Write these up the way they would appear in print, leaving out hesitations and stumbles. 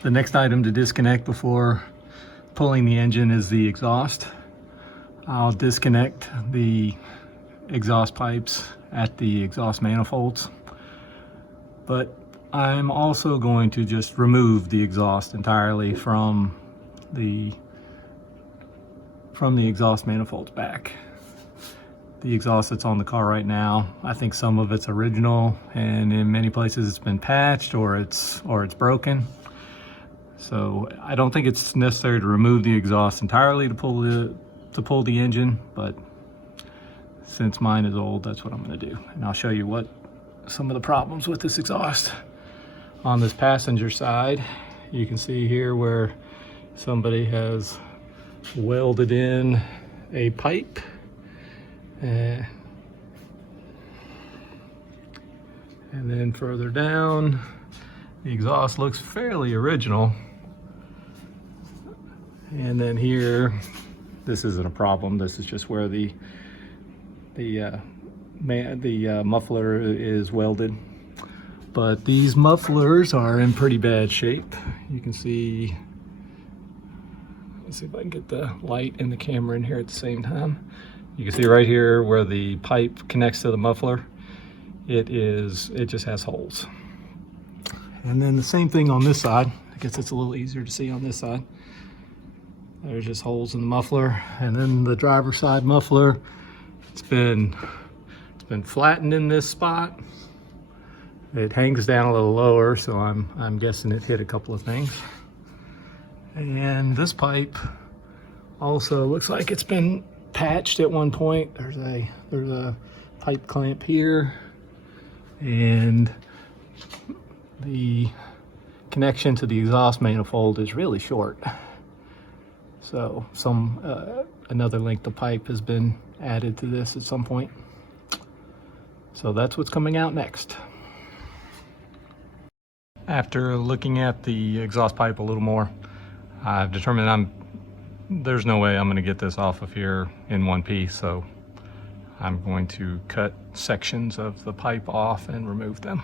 The next item to disconnect before pulling the engine is the exhaust. I'll disconnect the exhaust pipes at the exhaust manifolds, but I'm also going to just remove the exhaust entirely from the exhaust manifolds back. The exhaust that's on the car right now, I think some of it's original, and in many places it's been patched or it's broken. So I don't think it's necessary to remove the exhaust entirely to pull the engine, but since mine is old, that's what I'm going to do. And I'll show you what some of the problems with this exhaust. On this passenger side, you can see here where somebody has welded in a pipe. And then further down, the exhaust looks fairly original. And then here, this isn't a problem. This is just where the muffler is welded. But these mufflers are in pretty bad shape. You can see, let's see if I can get the light and the camera in here at the same time. You can see right here where the pipe connects to the muffler, it just has holes. And then the same thing on this side. I guess it's a little easier to see on this side. There's just holes in the muffler. And then the driver's side muffler, it's been flattened in this spot. It hangs down a little lower, so I'm guessing it hit a couple of things. And this pipe also looks like it's been patched at one point. There's a pipe clamp here, and the connection to the exhaust manifold is really short. So another length of pipe has been added to this at some point. So that's what's coming out next. After looking at the exhaust pipe a little more, I've determined there's no way I'm going to get this off of here in one piece, so I'm going to cut sections of the pipe off and remove them.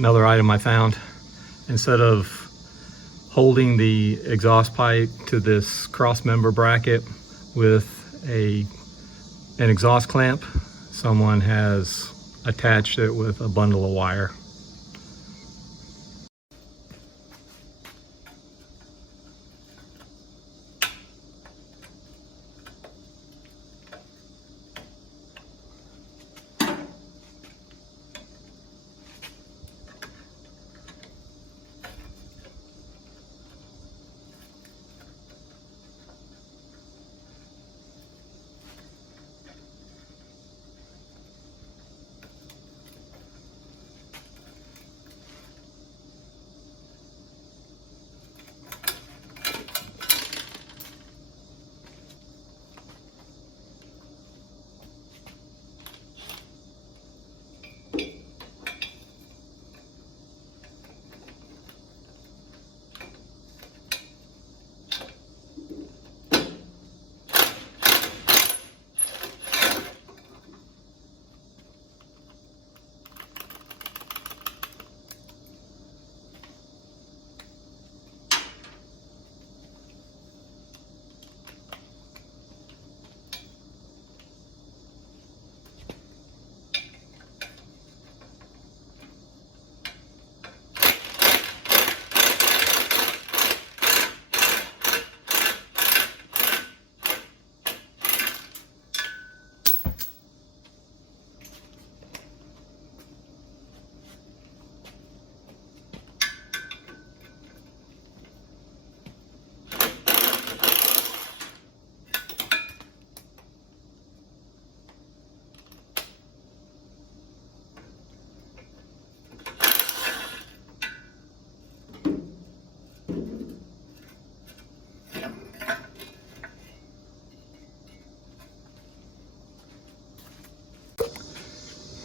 another item I found. Instead of holding the exhaust pipe to this cross member bracket with an exhaust clamp, someone has attached it with a bundle of wire.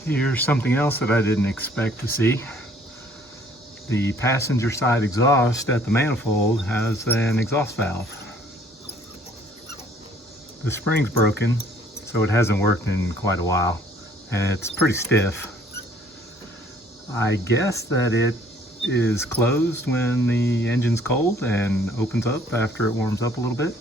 Here's something else that I didn't expect to see. The passenger side exhaust at the manifold has an exhaust valve. The spring's broken, so it hasn't worked in quite a while, and it's pretty stiff. I guess that it is closed when the engine's cold and opens up after it warms up a little bit.